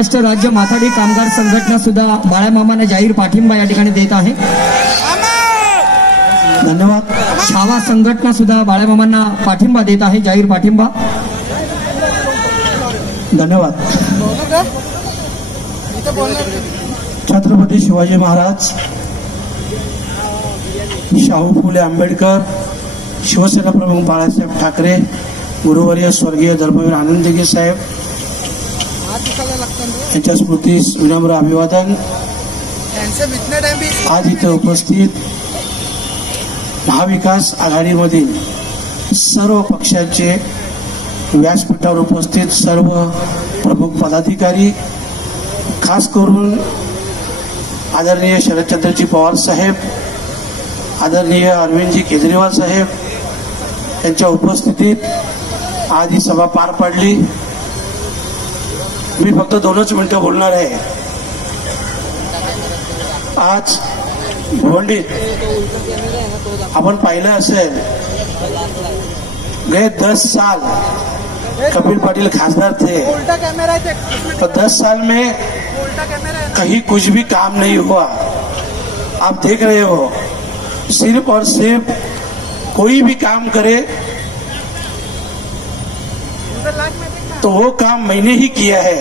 महाराष्ट्र राज्य माथाडी कामगार संघटना सुद्धा बाळामामांना जाहीर पाठिंबा या ठिकाणी देत आहे। धन्यवाद। छावा संघटना सुद्धा बाळामामांना पाठिंबा देत आहे, जाहीर पाठिंबा। धन्यवाद। छत्रपती शिवाजी महाराज, शाहू फुले आंबेडकर, शिवसेना प्रमुख बाळासाहेब ठाकरे, गुरुवर्य स्वर्गीय धर्मवीर आनंदगी साहेब यांच्या स्मृतीस विनम्र अभिवादन। आज इथे उपस्थित महाविकास आघाडीमधील सर्व पक्षांचे, व्यासपीठावर उपस्थित सर्व प्रमुख पदाधिकारी, खास करून आदरणीय शरदचंद्रजी पवार साहेब, आदरणीय अरविंदजी केजरीवाल साहेब यांच्या उपस्थितीत आज ही सभा पार पडली। मी फक्त 2च मिनिटं बोलणार आहे। आज भिवंडीत आपण पाहिलं असेल, गए 10 साल कपिल पाटिल खासदार थे, तो 10 साल में कहीं कुछ भी काम नहीं हुआ। आप देख रहे हो, सिर्फ और सिर्फ कोई भी काम करे तो वो काम मैंने ही किया है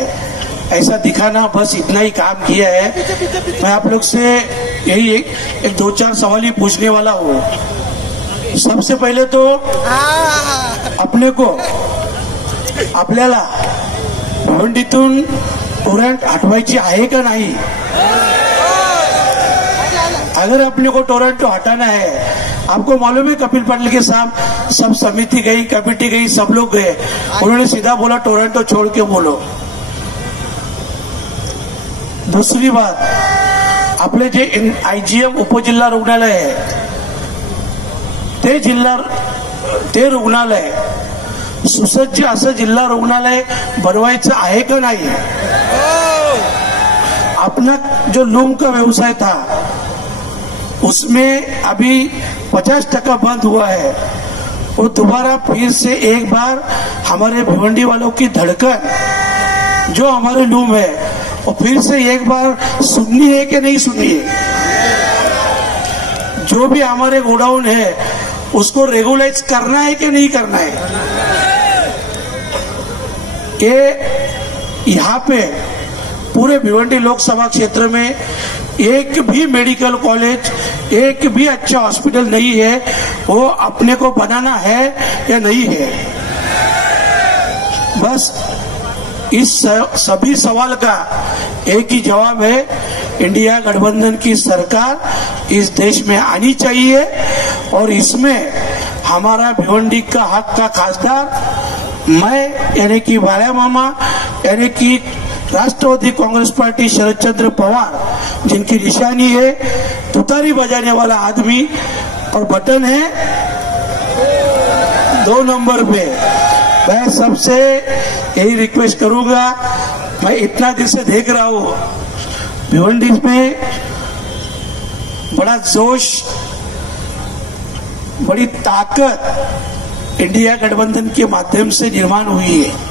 ऐसा दिखाना, बस इतना ही काम किया है। मैं आप लोग से यही एक 2-4 सवाल ही पूछने वाला हूँ। सबसे पहले तो अपने को, आपल्याला भिवंडीतून टोरंट हटवायची आहे का नहीं? अगर अपने को टोरंटो हटाना है, आपको मालूम है कपिल पाटिल के साथ सब समिति गई, कमेटी गई, सब लोग गए, उन्होंने सीधा बोला टोरंटो छोड़ के बोलो। दूसरी बात, आपले जे IGM उपजिल्हा रुग्णालय आहे, ते रुग्णालय सुसज्ज असं जिल्हा रुग्णालय बनवायचं आहे का नाही? अपना जो लूम का व्यवसाय था उसमें अभी 50% बंद हुआ है। वो दोबारा फिर से एक बार हमारे भिवंडी वालों की धड़कन जो हमारे लूम है वो फिर से एक बार सुननी है कि नहीं सुननी है? जो भी हमारे गोडाउन है उसको रेगुलाइज करना है कि नहीं करना है? ये यहाँ पे पूरे भिवंडी लोकसभा क्षेत्र में एक भी मेडिकल कॉलेज, एक भी अच्छा हॉस्पिटल नहीं है, वो अपने को बनाना है या नहीं है? बस इस सभी सवाल का एक ही जवाब है, इंडिया गठबंधन की सरकार इस देश में आनी चाहिए और इसमें हमारा भिवंडी का हक का खासदार मैं यानी कि बाळामामा यानी कि राष्ट्रवादी कांग्रेस पार्टी शरदचंद्र पवार, जिनकी निशानी है तुतारी बजाने वाला आदमी और बटन है 2 नंबर पे, मैं सबसे यही रिक्वेस्ट करूंगा। मैं इतना दिन से देख रहा हूं भिवंडी में बड़ा जोश, बड़ी ताकत इंडिया गठबंधन के माध्यम से निर्माण हुई है।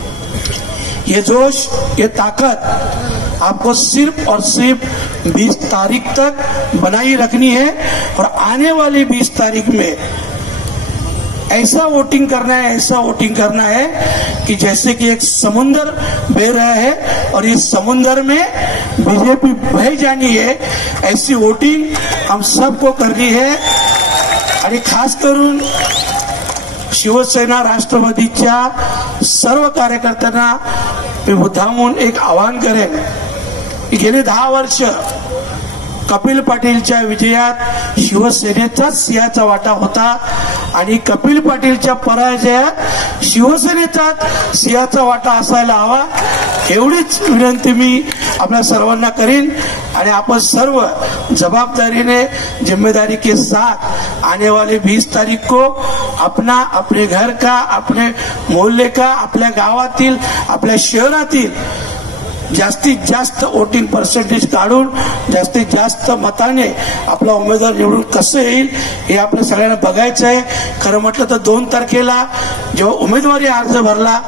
ये जोश, ये ताकत आपको सिर्फ और सिर्फ 20 तारीख तक बनाई रखनी है और आने वाली 20 तारीख में ऐसा वोटिंग करना है, ऐसा वोटिंग करना है कि जैसे कि एक समुंदर बह रहा है और इस समुंदर में बीजेपी बह जानी है, ऐसी वोटिंग हम सबको करनी है। आणि खास करून शिवसेना राष्ट्रवादीच्या सर्व कार्यकर्त्यांना मी मुद्दामून एक आवाहन करेन की गेली 10 वर्ष कपिल पाटीलच्या विजयात शिवसेनेचाच सिंहाचा वाटा होता आणि कपिल पाटीलच्या पराजयात शिवसेनेचाच सिंहाचा वाटा असायला हवा, एवढीच विनंती मी आपल्या सर्वांना करीन। आणि आपण सर्व जवाबदारीने, जिम्मेदारी के साथ आने वाले 20 तारीख को अपना, अपने घर का, अपने मोहल्ले का, आपल्या गावातील, आपल्या शहरातील जास्तीत जास्त वोटिंग पर्सेंटेज काढून जास्तीत जास्त मताने आपला उमेदवार निवडून कसं येईल हे आपल्या सगळ्यांना बघायचं आहे। खरं म्हटलं तर 2 तारखेला जेव्हा उमेदवारी अर्ज भरला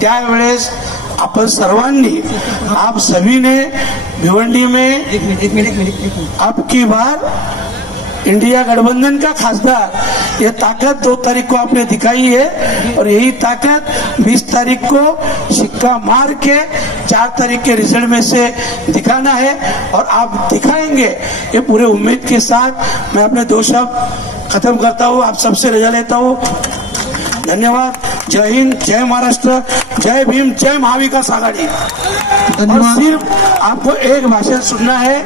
त्यावेळेस अपन सर्वांनी, आप सभी ने भिवंडी में एक मिनिट अब की बार इंडिया गठबंधन का खासदार, ये ताकत 2 तारीख को आपने दिखाई है और यही ताकत 20 तारीख को सिक्का मार के 4 तारीख के रिजल्ट में से दिखाना है और आप दिखाएंगे, ये पूरे उम्मीद के साथ मैं अपने 2 शब्द खत्म करता हूँ। आप सबसे रजा लेता हूँ। धन्यवाद। जय हिंद, जय महाराष्ट्र, जय भीम, जय महाविकास आघाड़ी। और सिर्फ आपको एक भाषण सुनना है।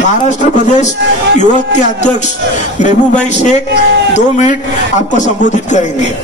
महाराष्ट्र प्रदेश युवक के अध्यक्ष महबूब भाई शेख 2 मिनट आपको संबोधित करेंगे।